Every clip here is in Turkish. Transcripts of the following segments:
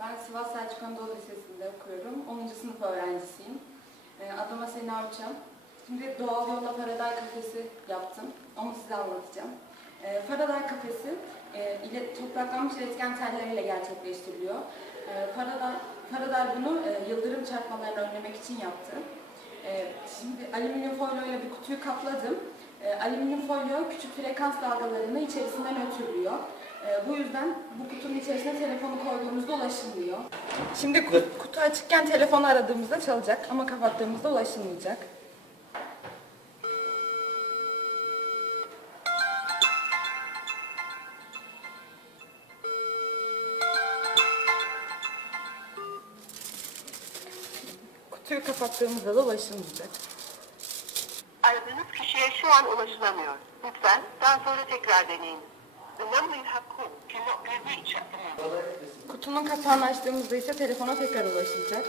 Ben Sivas Selçuk Anadolu Lisesi'nde okuyorum. 10. sınıf öğrencisiyim. Ee, Adım Asena Avçam. Şimdi doğal yolla Faraday kafesi yaptım. Onu size anlatacağım. Ee, Faraday kafesi e, ile, topraklanmış iletken telleriyle gerçekleştiriliyor. Ee, Faraday, Faraday bunu e, yıldırım çarpmalarını önlemek için yaptı. Şimdi alüminyum folyoyla bir kutuyu kapladım. Alüminyum folyo küçük frekans dalgalarını içerisinden ötürüyor. Ee, bu yüzden bu kutunun içerisine telefonu koyduğumuzda ulaşılmıyor. Şimdi ku- kutu açıkken telefonu aradığımızda çalacak ama kapattığımızda ulaşılmayacak. Kutuyu kapattığımızda da ulaşılmayacak. Aradığınız kişiye şu an ulaşılamıyor. Lütfen daha sonra tekrar deneyin. The number you have Kutunun kapağını açtığımızda ise telefona tekrar ulaşılacak.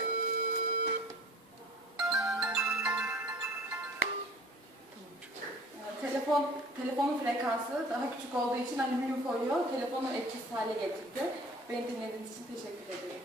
Telefon, telefonun frekansı daha küçük olduğu için alüminyum folyo telefonu etkisiz hale getirdi. Beni dinlediğiniz için teşekkür ederim.